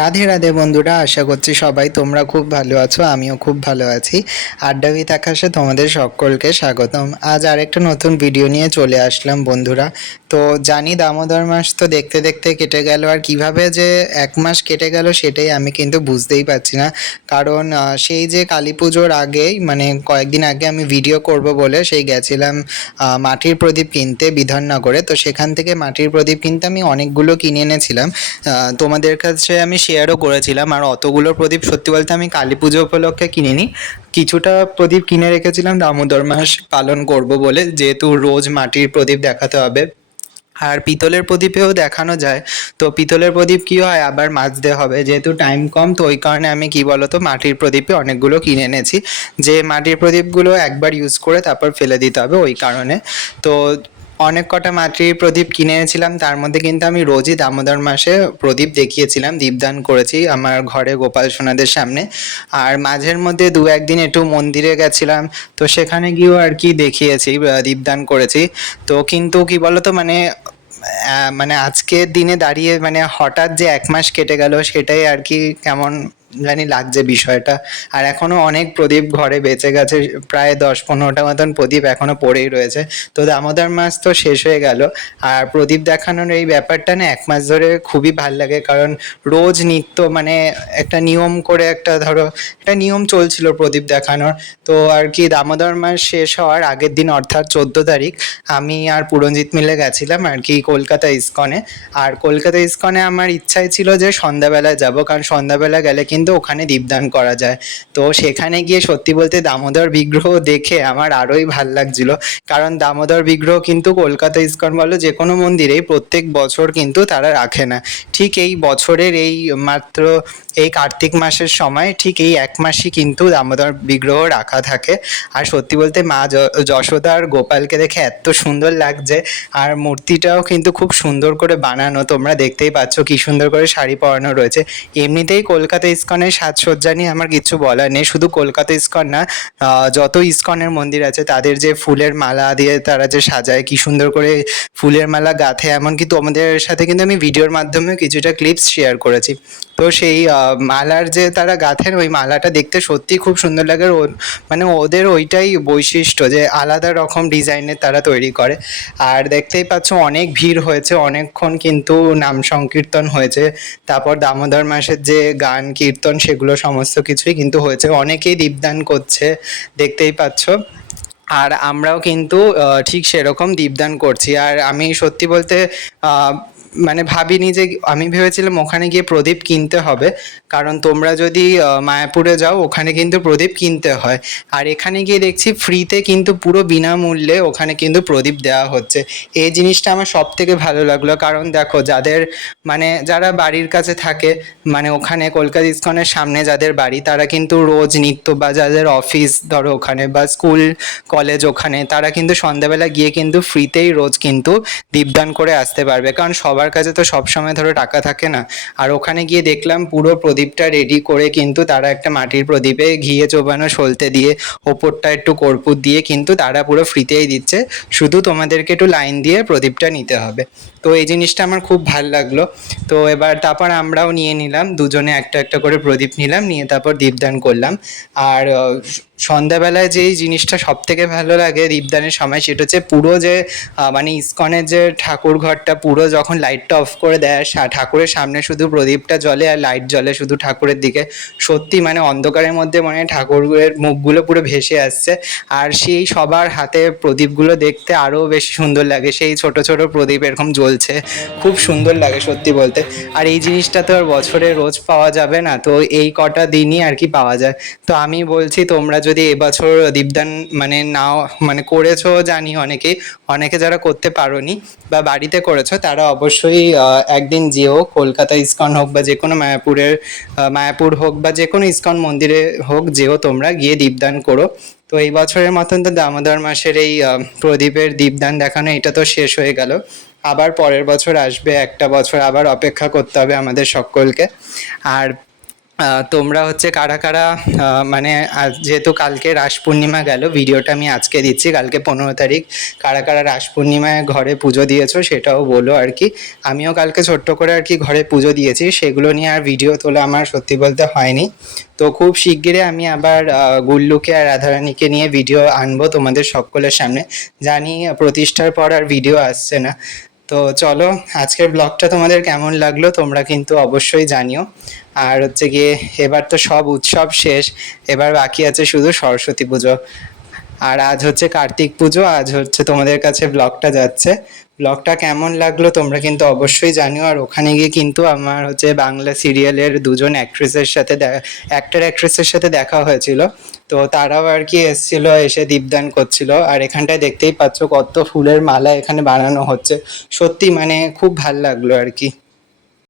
রাধে রাধে বন্ধুরা, আশা করছি সবাই তোমরা খুব ভালো আছো, আমিও খুব ভালো আছি। আড্ডা আড্ডাবিত আকাশে তোমাদের সকলকে স্বাগতম। আজ আরেকটা নতুন ভিডিও নিয়ে চলে আসলাম বন্ধুরা। তো জানি দামোদর মাস তো দেখতে দেখতে কেটে গেল, আর কীভাবে যে এক মাস কেটে গেল সেটাই আমি কিন্তু বুঝতেই পারছি না। কারণ সেই যে কালী পুজোর আগেই মানে কয়েকদিন আগে আমি ভিডিও করব বলে সেই গেছিলাম মাটির প্রদীপ কিনতে বিধাননগরে। তো সেখান থেকে মাটির প্রদীপ কিনতে আমি অনেকগুলো কিনে এনেছিলাম। তোমাদের কাছে আমি শেয়ারও করেছিলাম। আর অতগুলো প্রদীপ সত্যি বলতে আমি কালী পুজো উপলক্ষে কিনিনি। কিছুটা প্রদীপ কিনে রেখেছিলাম, দামোদর মাস পালন করব বলে। যেহেতু রোজ মাটির প্রদীপ দেখাতে হবে। আর পিতলের প্রদীপেও দেখানো যায়। তো পিতলের প্রদীপ কি হয়? আবার মাজতে হবে। যেহেতু টাইম কম, তো ওই কারণে আমি কি বলতো, মাটির প্রদীপে অনেকগুলো কিনে এনেছি। যে মাটির প্রদীপগুলো একবার ইউজ করে তারপর ফেলে দিতে হবে ওই কারণে। তো অনেক কটা মাটির প্রদীপ কিনে এনেছিলাম, তার মধ্যে কিন্তু আমি রোজই দামোদর মাসে প্রদীপ দেখিয়েছিলাম, দীপদান করেছি আমার ঘরে গোপাল সোনাদের সামনে। আর মাঝের মধ্যে দু একদিন একটু মন্দিরে গেছিলাম, তো সেখানে গিয়েও আর কি দেখিয়েছি দীপদান করেছি। তো কিন্তু কি বলতো মানে মানে আজকের দিনে দাঁড়িয়ে মানে হঠাৎ যে এক মাস কেটে গেল, সেটাই আর কি কেমন জানি লাগছে বিষয়টা। আর এখনও অনেক প্রদীপ ঘরে বেঁচে গেছে, প্রায় দশ পনেরোটা মতন প্রদীপ এখনও পড়েই রয়েছে। তো দামোদর মাস তো শেষ হয়ে গেল। আর প্রদীপ দেখানোর এই ব্যাপারটা না এক মাস ধরে খুবই ভালো লাগে। কারণ রোজ নিত্য মানে একটা নিয়ম করে একটা ধরো, একটা নিয়ম চলছিল প্রদীপ দেখানোর। তো আর কি দামোদর মাস শেষ হওয়ার আগের দিন, অর্থাৎ চোদ্দ তারিখ, আমি আর পুরঞ্জিত মিলে গেছিলাম আর কি কলকাতা ইস্কনে। আর কলকাতা ইস্কনে আমার ইচ্ছাই ছিল যে সন্ধ্যাবেলায় যাব। কারণ সন্ধ্যাবেলা গেলে কিন্তু ওখানে দীপদান করা যায়। তো সেখানে গিয়ে সত্যি বলতে দামোদর বিগ্রহ দেখে আমার আরোই ভালো লাগছিল। কারণ দামোদর বিগ্রহ কিন্তু কলকাতা ইস্কন বলো যে কোনো মন্দিরেই প্রত্যেক বছর কিন্তু তারা রাখে না। ঠিক এই বছরের এই মাত্র এই কার্তিক মাসের সময় ঠিক এই এক মাসই কিন্তু দামোদর বিগ্রহ রাখা থাকে। আর সত্যি বলতে মা যশোদা আর গোপালকে দেখে এত সুন্দর লাগছে। আর মূর্তিটাও কিন্তু খুব সুন্দর করে বানানো। তোমরা দেখতেই পাচ্ছ কি সুন্দর করে শাড়ি পরানো রয়েছে। এমনিতেই কলকাতা ইস্কনের সাজসজ্জা নিয়ে আমার কিছু বলার নেই, শুধু কলকাতা ইস্কন না যত ইস্কনের মন্দির আছে, তাদের যে ফুলের মালা দিয়ে তারা যে সাজায়, কি সুন্দর করে ফুলের মালা গাঁথে, এমনকি তোমাদের সাথে কিন্তু আমি ভিডিওর মাধ্যমে কিছুটা ক্লিপস শেয়ার করেছি। তো সেই মালার যে তারা গাঁথেন, ওই মালাটা দেখতে সত্যি খুব সুন্দর লাগে। মানে ওদের ওইটাই বৈশিষ্ট্য যে আলাদা রকম ডিজাইনের তারা তৈরি করে। আর দেখতেই পাচ্ছ অনেক ভিড় হয়েছে, অনেকক্ষণ কিন্তু নাম সংকীর্তন হয়েছে। তারপর দামোদর মাসের যে গান, কীর্তন, সেগুলো সমস্ত কিছুই কিন্তু হয়েছে। অনেকেই দীপদান করছে, দেখতেই পাচ্ছ। আর আমরাও কিন্তু ঠিক সেরকম দীপদান করছি। আর আমি সত্যি বলতে মানে ভাবিনি যে আমি ভেবেছিলাম ওখানে গিয়ে প্রদীপ কিনতে হবে। কারণ তোমরা যদি মায়াপুরে যাও, ওখানে কিন্তু প্রদীপ কিনতে হয়। আর এখানে গিয়ে দেখছি ফ্রিতে কিন্তু পুরো বিনামূল্যে ওখানে কিন্তু প্রদীপ দেওয়া হচ্ছে। এই জিনিসটা আমার সব থেকে ভালো লাগল। কারণ দেখো, যাদের মানে যারা বাড়ির কাছে থাকে মানে ওখানে কলকাতা ইস্কনের সামনে যাদের বাড়ি, তারা কিন্তু রোজ নিত্য বা যাদের অফিস ধরো ওখানে বা স্কুল কলেজ ওখানে, তারা কিন্তু সন্ধ্যাবেলা গিয়ে কিন্তু ফ্রিতেই রোজ কিন্তু দীপদান করে আসতে পারবে। কারণ সবার কাছে তো সবসময় ধরো টাকা থাকে না। আর ওখানে গিয়ে দেখলাম পুরো প্রদীপটা রেডি করে কিন্তু তারা একটা মাটির প্রদীপে ঘিয়ে চোবানো সলতে দিয়ে, ওপরটা একটু কর্পূর দিয়ে কিন্তু তারা পুরো ফ্রিতেই দিচ্ছে। শুধু তোমাদেরকে একটু লাইন দিয়ে প্রদীপটা নিতে হবে। তো এই জিনিসটা আমার খুব ভালো লাগল। তো এবার তারপর আমরাও নিয়ে নিলাম, দুজনে একটা একটা করে প্রদীপ নিলাম, নিয়ে তারপর দীপদান করলাম। আর সন্ধ্যাবেলায় যেই জিনিসটা সব থেকে ভালো লাগে দীপদানের সময় সেটা হচ্ছে পুরো যে মানে ইস্কনের যে ঠাকুর ঘরটা, পুরো যখন লাইটটা অফ করে দেয় ঠাকুরের সামনে শুধু প্রদীপটা জ্বলে আর লাইট জ্বলে শুধু ঠাকুরের দিকে, সত্যি মানে অন্ধকারের মধ্যে মানে ঠাকুরের মুখগুলো পুরো ভেসে আসছে। আর সেই সবার হাতে প্রদীপগুলো দেখতে আরও বেশি সুন্দর লাগে, সেই ছোট ছোট প্রদীপ এরকম জ্বলছে খুব সুন্দর লাগে সত্যি বলতে। আর এই জিনিসটা তো আর বছরে রোজ পাওয়া যাবে না, তো এই কটা দিনই আর কি পাওয়া যায়। তো আমি বলছি, তোমরা যদি এবছর দীপদান মানে নাও মানে করেছ জানি অনেকে অনেকে যারা করতে পারোনি বা বাড়িতে করেছ, তারা অবশ্যই একদিন যেও, কলকাতা ইস্কন হোক বা যে কোনো মায়াপুরের মায়াপুর হোক বা যে কোনো ইস্কন মন্দিরে হোক, যেও তোমরা গিয়ে দীপদান করো। তো এই বছরের মতন তো দামোদর মাসের এই প্রদীপের দীপদান দেখানো, এটা তো শেষ হয়ে গেল। আবার পরের বছর আসবে, একটা বছর আবার অপেক্ষা করতে হবে আমাদের সকলকে। আর তোমরা হচ্ছে কারা কারা মানে যেহেতু কালকে রাস পূর্ণিমা গেল, ভিডিওটা আমি আজকে দিচ্ছি, কালকে পনেরো তারিখ কারা কারা রাস পূর্ণিমায় ঘরে পুজো দিয়েছ সেটাও বলো আর কি। আমিও কালকে ছোট্ট করে আর কি ঘরে পুজো দিয়েছি, সেগুলো নিয়ে আর ভিডিও তোলা আমার সত্যি বলতে হয়নি। তো খুব শিগগিরই আমি আবার গুল্লুকে আর রাধারানীকে নিয়ে ভিডিও আনব তোমাদের সকলের সামনে। জানি প্রতিষ্ঠার পর আর ভিডিও আসছে না। তো চলো, আজকের ব্লগটা তোমাদের কেমন লাগল তোমরা কিন্তু অবশ্যই জানিও। আর হচ্ছে গিয়ে, এবার তো সব উৎসব শেষ, এবার বাকি আছে শুধু সরস্বতী পুজো। আর আজ হচ্ছে কার্তিক পুজো, আজ হচ্ছে তোমাদের কাছে ব্লগটা যাচ্ছে। ব্লগটা কেমন লাগল তোমরা কিন্তু অবশ্যই জানিও। আর ওখানে গিয়ে কিন্তু আমার হচ্ছে বাংলা সিরিয়ালের দুজন অ্যাক্ট্রেসের সাথে অ্যাক্টর অ্যাক্ট্রেসের সাথে দেখা হয়েছিল। তো তারাও আর কি এসেছিল, এসে দীপদান করছিল। আর এখানটায় দেখতেই পাচ্ছ কত ফুলের মালা এখানে বানানো হচ্ছে। সত্যি মানে খুব ভালো লাগল আর কি।